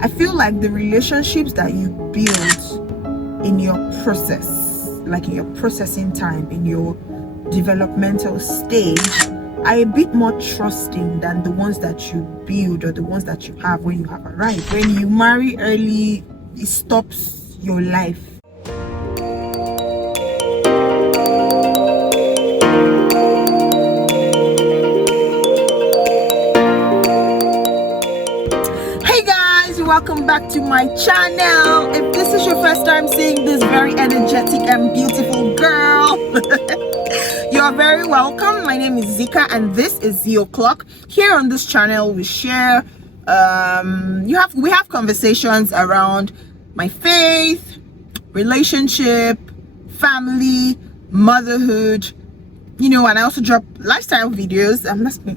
I feel like the relationships that you build in your process, like in your processing time, in your developmental stage, are a bit more trusting than the ones that you build or the ones that you have when you have arrived. When you marry early, it stops your life. Hey guys, welcome back to my channel. If this is your first time seeing this very energetic and beautiful girl, you're very welcome. My name is Ziika and this is Zii O'Clock. Here on this channel we share we have conversations around my faith, relationship, family, motherhood, you know, and I also drop lifestyle videos.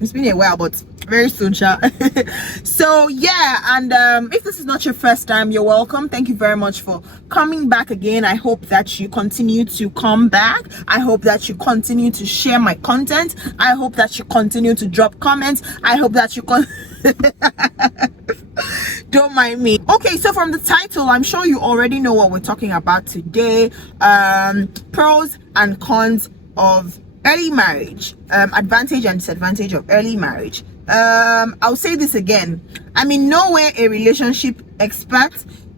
It's been a while, but very soon, so yeah. And if this is not your first time, you're welcome. Thank you very much for coming back again. I hope that you continue to come back. I hope that you continue to share my content. I hope that you continue to drop comments. I hope that you don't mind me. Okay, so from the title, I'm sure you already know what we're talking about today. Pros and cons of early marriage, advantage and disadvantage of early marriage. I'll say this again. I'm in no way a relationship expert,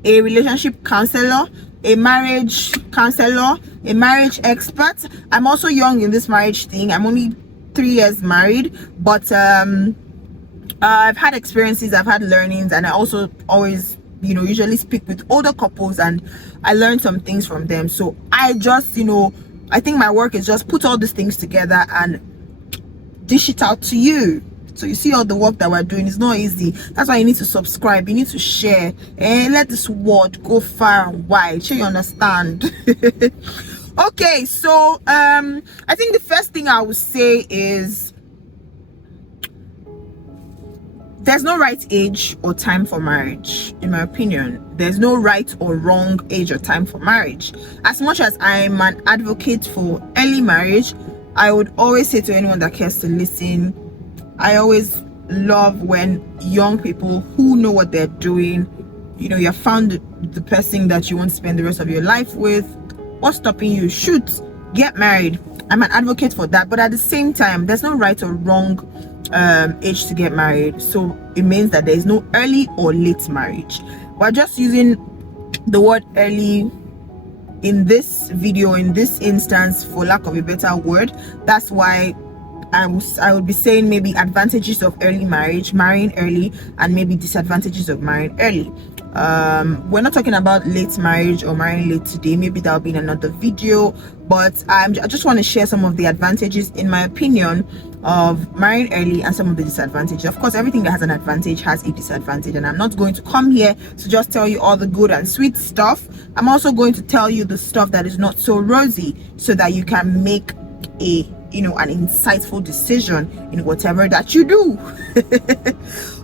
a relationship counselor, a marriage counselor, a marriage expert. I'm also young in this marriage thing. I'm only 3 years married, but I've had experiences, I've had learnings, and I also always, you know, usually speak with older couples and I learn some things from them. So I just, you know, I think my work is just put all these things together and dish it out to you. So you see all the work that we're doing is not easy. That's why you need to subscribe, you need to share, and let this word go far and wide. Sure you understand. Okay, so I think the first thing I would say is there's no right age or time for marriage. In my opinion, there's no right or wrong age or time for marriage. As much as I'm an advocate for early marriage, I would always say to anyone that cares to listen, I always love when young people who know what they're doing, you know, you have found the person that you want to spend the rest of your life with. What's stopping you? Shoot, get married. I'm an advocate for that, but at the same time, there's no right or wrong age to get married. So it means that there is no early or late marriage. We're just using the word early in this video, in this instance, for lack of a better word. That's why I would be saying maybe advantages of early marriage, marrying early, and maybe disadvantages of marrying early. We're not talking about late marriage or marrying late today. Maybe that'll be in another video, but I just want to share some of the advantages, in my opinion, of marrying early and some of the disadvantages. Of course, everything that has an advantage has a disadvantage, and I'm not going to come here to just tell you all the good and sweet stuff. I'm also going to tell you the stuff that is not so rosy, so that you can make a, you know, an insightful decision in whatever that you do.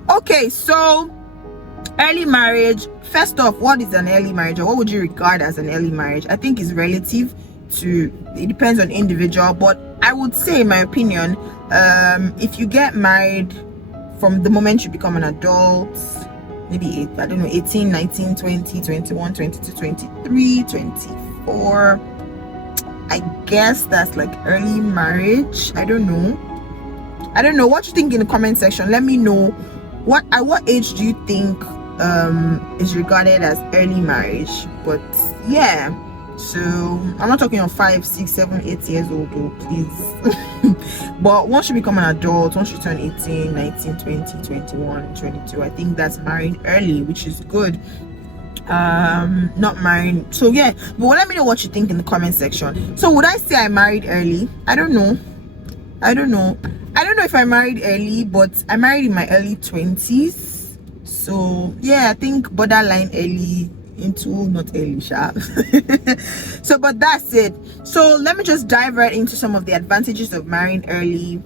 Okay, so early marriage. First off, what is an early marriage, or what would you regard as an early marriage? I think it's relative to, it depends on individual, but I would say, in my opinion, if you get married from the moment you become an adult, maybe 18, 19, 20, 21, 22, 23, 24, I guess that's like early marriage. I don't know what you think in the comment section. Let me know at what age do you think is regarded as early marriage. But yeah, so I'm not talking of 5, 6, 7, 8 years old though, please. But once you become an adult, once you turn 18, 19, 20, 21, 22, I think that's marrying early, which is good. Not marrying. So yeah, but let me know what you think in the comment section. So would I say I married early? I don't know if I married early, but I married in my early 20s. So yeah, I think borderline early into not early sharp. So but that's it. So let me just dive right into some of the advantages of marrying early.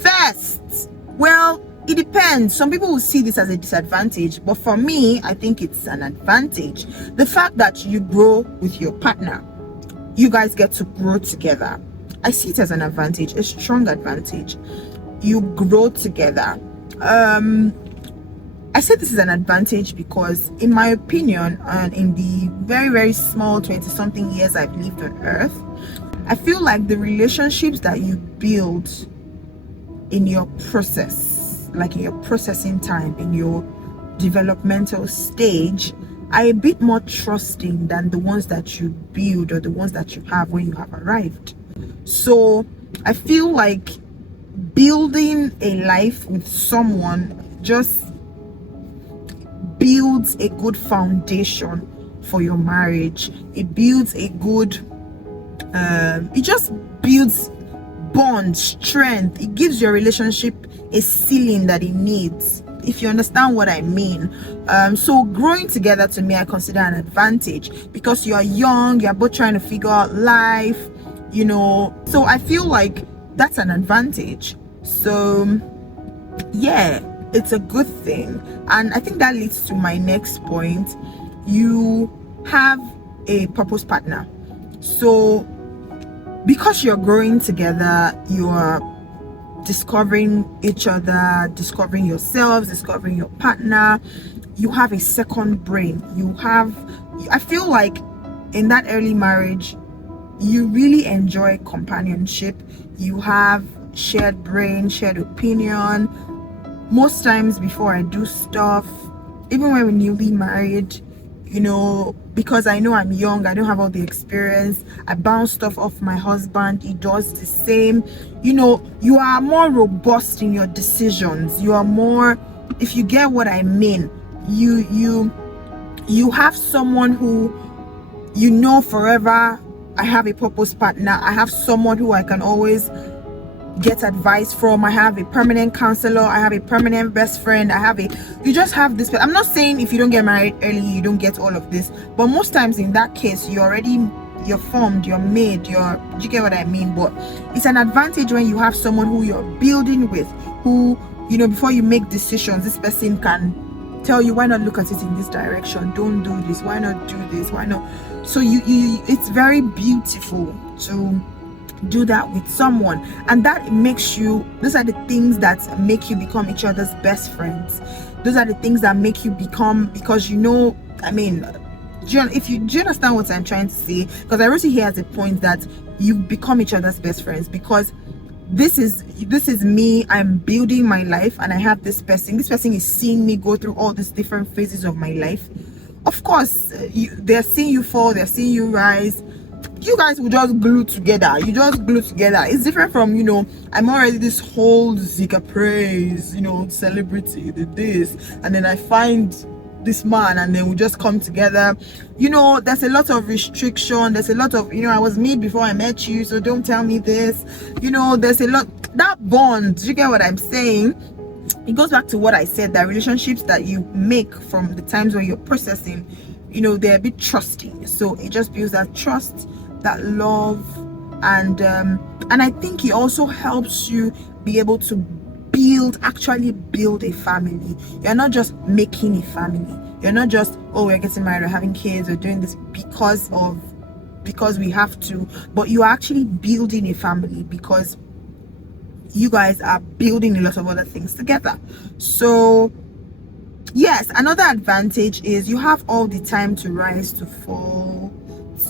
First, well, it depends. Some people will see this as a disadvantage, but for me, I think it's an advantage. The fact that you grow with your partner, you guys get to grow together. I see it as an advantage, a strong advantage. You grow together. say this is an advantage because, in my opinion, and in the very, very small 20-something years I've lived on earth, I feel like the relationships that you build in your process, like in your processing time, in your developmental stage, are a bit more trusting than the ones that you build or the ones that you have when you have arrived. So I feel like building a life with someone just builds a good foundation for your marriage. It builds a good it just builds bond, strength. It gives your relationship a ceiling that it needs, if you understand what I mean. So growing together, to me, I consider an advantage because you're young, you're both trying to figure out life, so I feel like that's an advantage. So yeah, it's a good thing. And I think that leads to my next point. You have a purpose partner. So because you're growing together, you are discovering each other, discovering yourselves, discovering your partner. You have a second brain. I feel like in that early marriage, you really enjoy companionship. You have shared brain, shared opinion. Most times before I do stuff, even when we're newly married, because I know I'm young, I don't have all the experience, I bounce stuff off my husband, he does the same. You are more robust in your decisions. You are more, if you get what I mean, you have someone who forever. I have a purpose partner. I have someone who I can always get advice from. I have a permanent counselor. I have a permanent best friend. You just have this. I'm not saying if you don't get married early, you don't get all of this, but most times in that case, you're formed, you're made, do you get what I mean? But it's an advantage when you have someone who you're building with, who, before you make decisions, this person can tell you, why not look at it in this direction, don't do this, why not do this, why not. So it's very beautiful to do that with someone, and that makes you, those are the things that make you become each other's best friends. Those are the things that make you become, because do you understand what I'm trying to say? Because I wrote it here as a point that you become each other's best friends, because this is me. I'm building my life, and I have this person is seeing me go through all these different phases of my life. Of course, they're seeing you fall, they're seeing you rise. You guys will just glue together. It's different from, I'm already this whole Ziika praise, celebrity, this, and then I find this man, and then we just come together. There's a lot of restriction. There's a lot of, I was me before I met you, so don't tell me this. There's a lot, that bond. Do you get what I'm saying? It goes back to what I said, that relationships that you make from the times when you're processing, they're a bit trusting. So it just builds that trust, that love, and I think it also helps you be able to actually build a family. You're not just making a family. You're not just, we're getting married or having kids or doing this because we have to, but you're actually building a family because you guys are building a lot of other things together. So yes, another advantage is you have all the time to rise, to fall,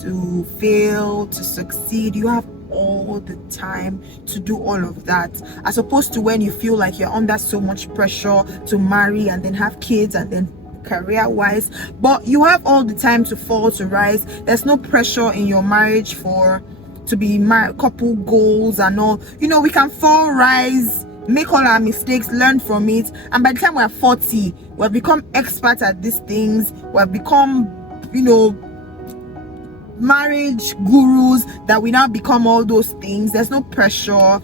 to fail, to succeed. You have all the time to do all of that, as opposed to when you feel like you're under so much pressure to marry and then have kids and then career wise. But you have all the time to fall, to rise. There's no pressure in your marriage to be couple goals and all. We can fall, rise, make all our mistakes, learn from it, and by the time we're 40, we've become experts at these things. We've become marriage gurus, that we now become all those things. There's no pressure.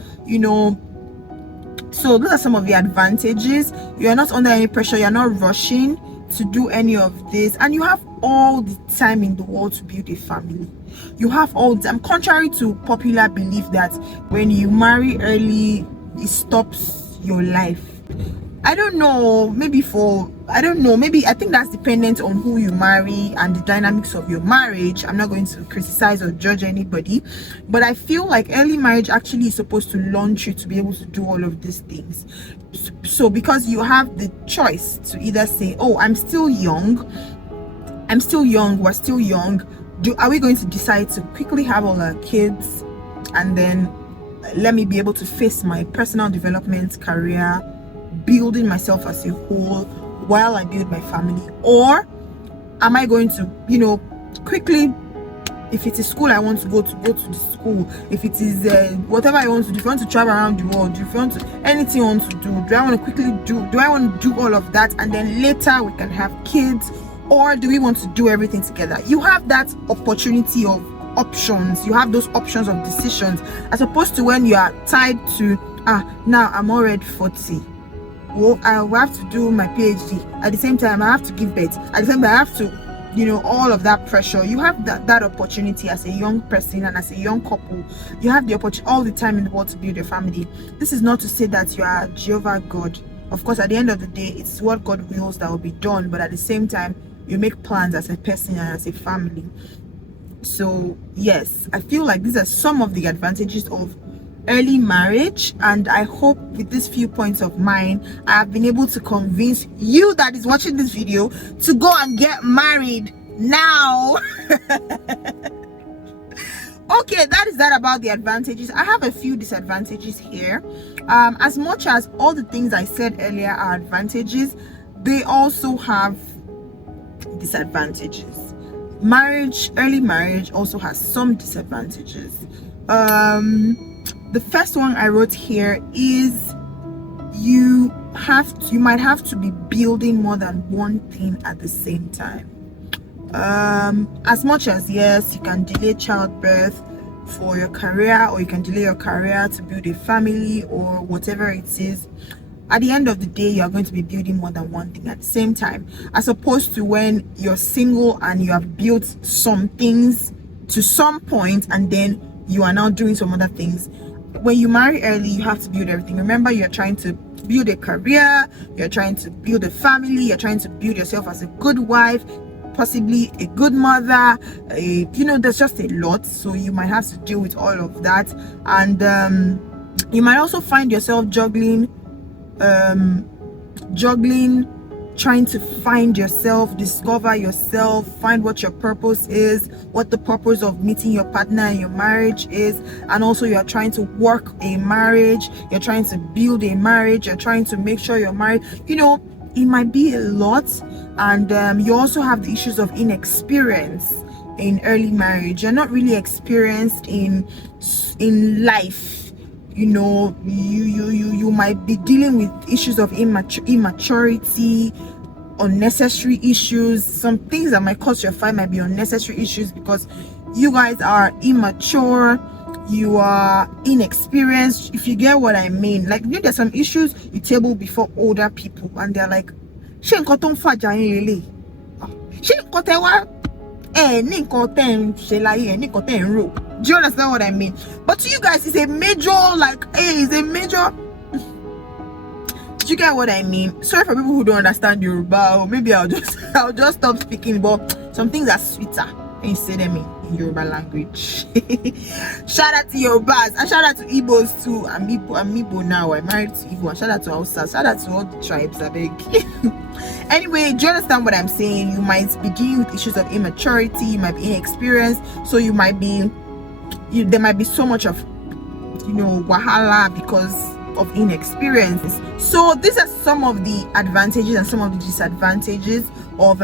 So those are some of the advantages. You're not under any pressure. You're not rushing to do any of this, and you have all the time in the world to build a family. You have all the time, contrary to popular belief that when you marry early, it stops your life. I don't know, maybe I think that's dependent on who you marry and the dynamics of your marriage. I'm not going to criticize or judge anybody, but I feel like early marriage actually is supposed to launch you to be able to do all of these things. So because you have the choice to either say, oh, we're still young, are we going to decide to quickly have all our kids and then let me be able to face my personal development, career, building myself as a whole while I build my family? Or am I going to, quickly, if it is school I want to go to the school, if it is whatever I want to do, if you want to travel around the world, if you want to, anything you want to do I want to quickly do I want to do all of that and then later we can have kids? Or do we want to do everything together? You have that opportunity of options. You have those options of decisions, as opposed to when you are tied to now I'm already 40. Well, I will have to do my PhD. At the same time, I have to give birth. At the same time, I have to, all of that pressure. You have that opportunity as a young person and as a young couple. You have the opportunity all the time in the world to build a family. This is not to say that you are Jehovah God. Of course, at the end of the day, it's what God wills that will be done. But at the same time, you make plans as a person and as a family. So yes, I feel like these are some of the advantages of early marriage, and I hope with these few points of mine I have been able to convince you that is watching this video to go and get married now. Okay, that is that about the advantages. I have a few disadvantages here. As much as all the things I said earlier are advantages, they also have disadvantages. Early marriage also has some disadvantages. The first one I wrote here is you might have to be building more than one thing at the same time. As much as yes, you can delay childbirth for your career, or you can delay your career to build a family or whatever it is, at the end of the day, you are going to be building more than one thing at the same time, as opposed to when you're single and you have built some things to some point and then you are now doing some other things. When you marry early, you have to build everything. Remember, you're trying to build a career, you're trying to build a family, you're trying to build yourself as a good wife, possibly a good mother. There's just a lot, so you might have to deal with all of that. And you might also find yourself juggling, trying to find yourself, discover yourself, find what your purpose is, what the purpose of meeting your partner in your marriage is. And also you're trying to work a marriage, you're trying to build a marriage, you're trying to make sure you're married. It might be a lot. And you also have the issues of inexperience in early marriage. You're not really experienced in life. You might be dealing with issues of immaturity, unnecessary issues. Some things that might cause your fight might be unnecessary issues because you guys are immature, you are inexperienced, if you get what I mean. Like, there's some issues you table before older people and they're like, do you understand what I mean? But to you guys, it's a major, do you get what I mean? Sorry for people who don't understand Yoruba, or maybe I'll just stop speaking, but some things are sweeter when you say them in Yoruba language. Shout out to Yorubas, and shout out to Igbos too. I'm Igbo now, I'm married to Igbo, and shout out to Hausa, shout out to all the tribes, I beg. Anyway, do you understand what I'm saying? You might be dealing with issues of immaturity, you might be inexperienced, so there might be so much of wahala because of inexperience. So these are some of the advantages and some of the disadvantages of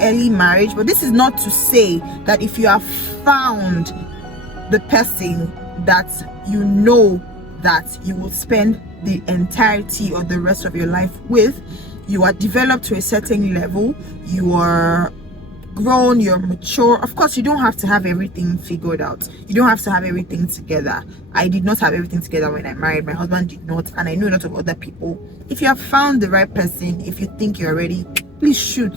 early marriage. But this is not to say that if you have found the person that that you will spend the entirety or the rest of your life with, you are developed to a certain level, you are grown, you're mature. Of course, you don't have to have everything figured out, you don't have to have everything together. I did not have everything together when I married, my husband did not, and I know a lot of other people. If you have found the right person, if you think you're ready, please shoot,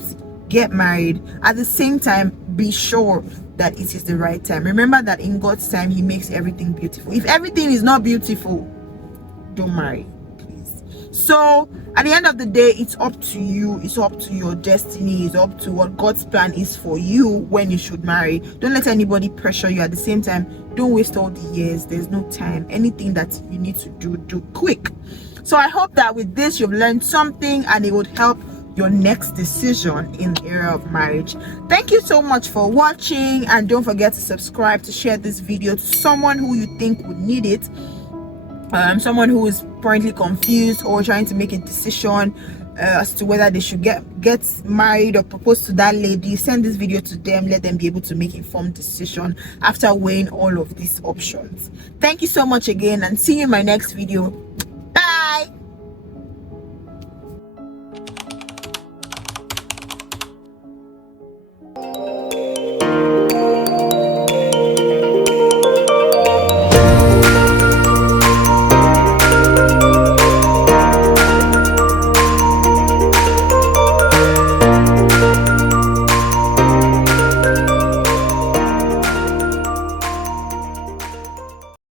get married. At the same time, be sure that it is the right time. Remember that in God's time, he makes everything beautiful. If everything is not beautiful, don't marry, please. So at the end of the day, it's up to you, it's up to your destiny, it's up to what God's plan is for you when you should marry. Don't let anybody pressure you. At the same time, don't waste all the years. There's no time. Anything that you need to do quick. So I hope that with this you've learned something and it would help your next decision in the area of marriage. Thank you so much for watching, and don't forget to subscribe, to share this video to someone who you think would need it. Someone who is currently confused or trying to make a decision as to whether they should get married or propose to that lady. Send this video to them. Let them be able to make informed decision after weighing all of these options. Thank you so much again, and see you in my next video.